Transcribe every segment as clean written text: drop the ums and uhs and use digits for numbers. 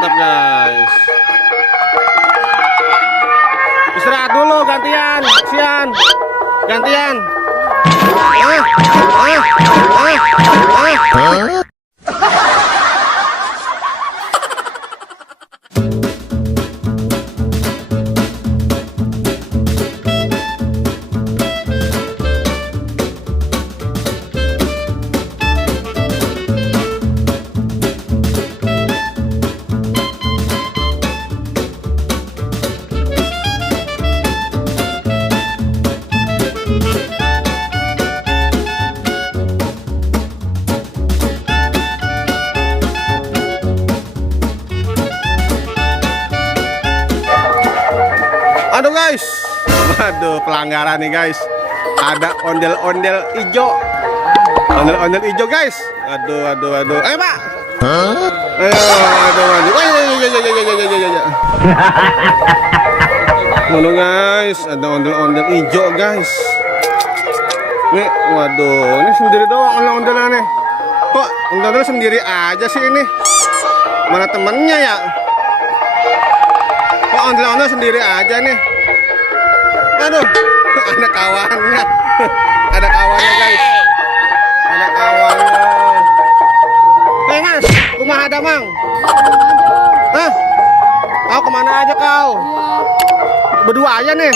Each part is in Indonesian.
Mantap guys. Istirahat dulu gantian, Sian. Gantian. Aduh guys, waduh pelanggaran nih guys. Ada ondel-ondel hijau, ondel-ondel hijau guys. Aduh. Ayo pak. Aduh. Aduh guys, ada ondel-ondel hijau guys. Nih, waduh, ini sendiri doang ondel-ondelannya. Kok ondel-ondel sendiri aja sih ini? Mana temennya ya? Kok ondel-ondel sendiri aja nih? Aduh, ada kawannya. Ada kawannya guys. Ada kawannya. Hei mas, kumaha ada mang? Hah? Kau kemana aja kau? Berdua aja nih?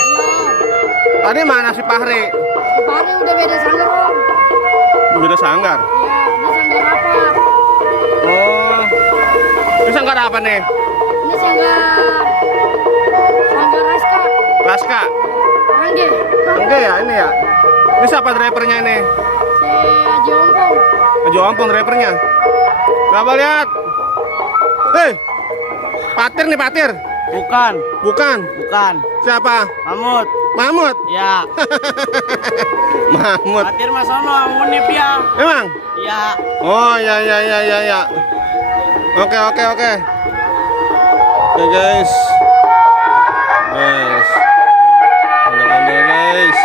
Tadi mana si Fahri? Fahri udah beda sanggar om. Beda sanggar? Iya, ini sanggar apa? Oh, ini sanggar apa nih? Ini sanggar Raska. Raska? Rangge. Enggak ya ini ya? Ini siapa drivernya ini? Si Haji Ompong. Haji Ompong drivernya. Coba lihat. Hei, Patir nih Patir. Bukan. Siapa? Mamut. Mahmud. Ya. Mahmud. Patir mas sono ngunip ya. Emang? Ya. Oh ya. Oke. Oke guys. Ambil guys.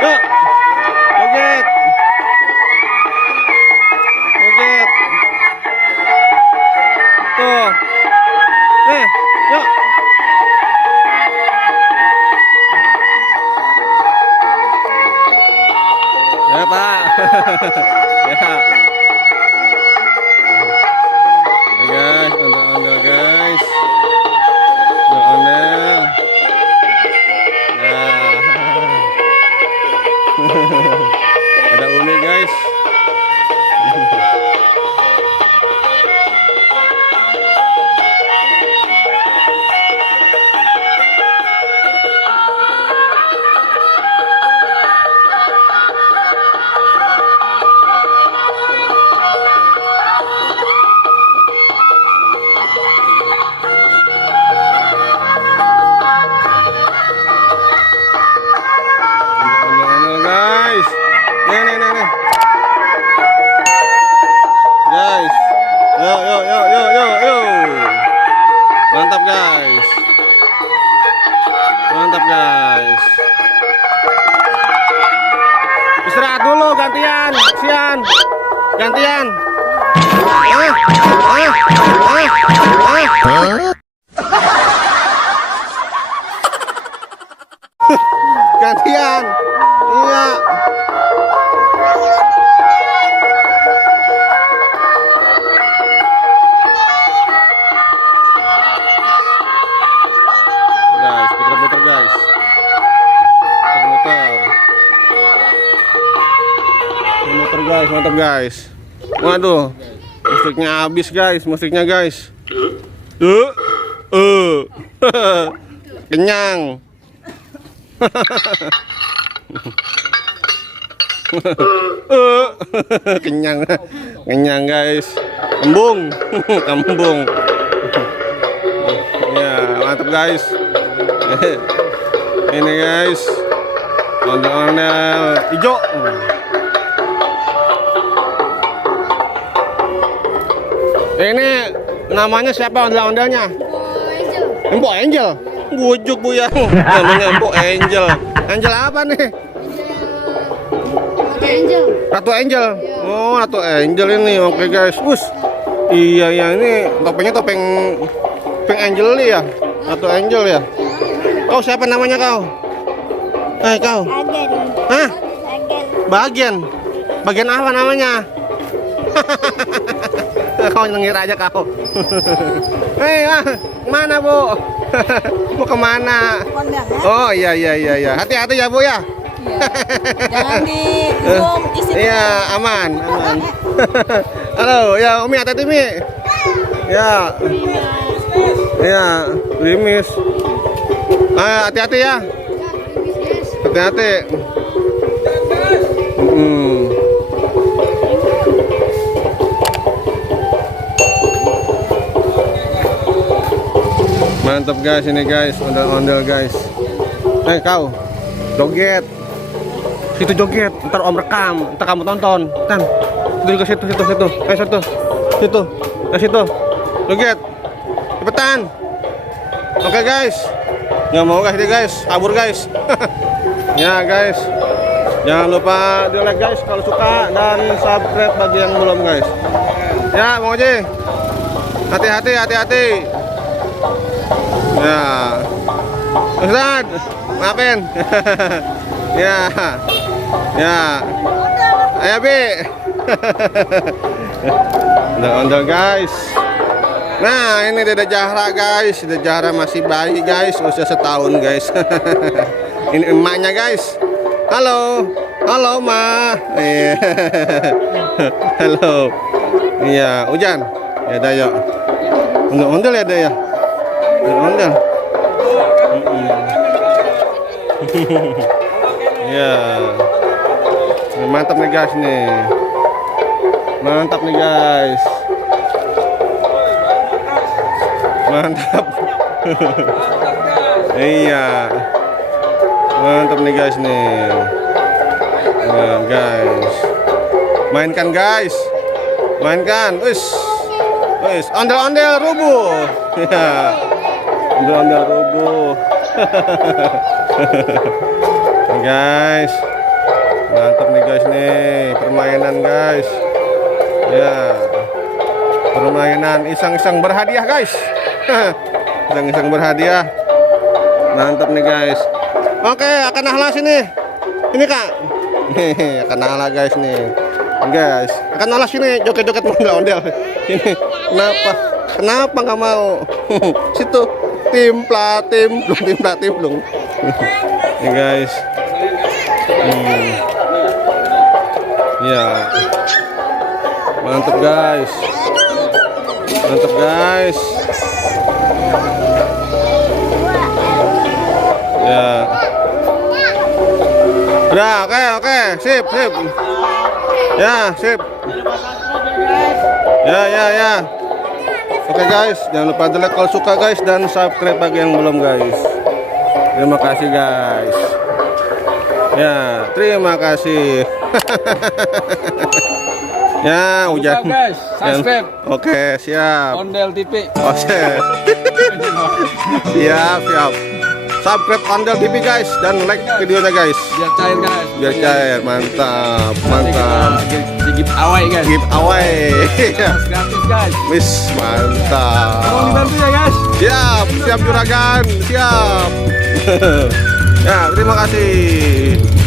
Yuk. Joget. Tuh. Yuk. Ya pak. Ya. Guys, ondel-ondel guys. Ondel-ondel. Ya. Ada Umi guys. Nih. Guys. Yo. Mantap guys. Istirahat dulu gantian, Sian. Gantian. Gantian. Iya. Guys, putar-putar guys. Putar guys, mantap guys. Waduh, musiknya habis guys, guys. Kenyang. Kenyang guys. Kembung. Ya, mantap guys. Ini guys, ondel-ondel hijau. Ini namanya siapa ondel-ondelnya? Empok Angel. Bujuk buyang. Namanya Empok Angel. Angel apa nih? Ratu Angel. Ratu Angel. Oh, Ratu Angel ini. Oke guys. Iya, iya, ini topengnya topeng Angel ya? Atau Angel ya? Kau siapa namanya kau? Kau? Agen. Hah? Agen. Bagian? Bagian apa namanya? Kau ngira aja kau. Mana Bu? Mau kemana? Oh iya iya iya iya. Hati-hati ya Bu ya. Jangan di zoom isi. Iya aman aman. Halo ya Umi, hati-hati Mi. Ya. Ya Rimis. Hati-hati ya. Hati-hati. Mantap guys, ini guys, ondel-ondel guys. Kau joget, situ joget, ntar om rekam, ntar kamu tonton, kan? Dulu ke situ, situ, joget, cepetan. Oke guys, nggak mau guys, dia guys, kabur guys. Ya guys, jangan lupa di like guys kalau suka dan subscribe bagi yang belum guys. Ya, Bang Oji, hati-hati, hati-hati. Ya, Ustaz, maafin. Ya, ya, ayo Bi. Ondel-ondel guys. Nah, ini Dede Zahra guys. Dede Zahra masih bayi guys, usia setahun guys. Ini emaknya guys. Halo, halo Ma. Iya. Halo. Iya, hujan. Ya udah yuk. Ondel-ondel ya deh ya. Ondel. Ya. Mantap nih guys nih. Mantap nih guys. Mantap. Iya. Mantap nih guys nih. Nah, guys. Mainkan guys. Mainkan. Wis. Wis, ondel-ondel rubuh. Ya. Ondel-ondel rubuh. Guys. Mantap nih guys nih, permainan guys. Ya. Permainan iseng-iseng berhadiah guys. Iseng-iseng berhadiah. Mantap nih guys. Oke, akan nahla sini. Ini Kak. Nih, akan nahla guys nih. Guys, akan nahla sini joget-joget mondel-ondel. Ini. Kenapa? Kenapa nggak mau? Situ timpla timplung. Nih guys. Ya. Mantap guys. Mantap guys. Ya. Udah, oke. Sip. Ya, sip. Ya. Oke guys, jangan lupa di like kalau suka guys dan subscribe bagi yang belum guys. Terima kasih guys. Ya, terima kasih. Ya, hujan. guys, subscribe. Oke, siap. Ondel TV. Oke. Siap. Subscribe Ondel TV guys dan like videonya guys. Biar cair guys. Biar cair, mantap. Di giveaway guys. Giveaway. Gratis guys. Wis, mantap. Tolong dibantu ya guys. Siap juragan, siap. Ya, terima kasih.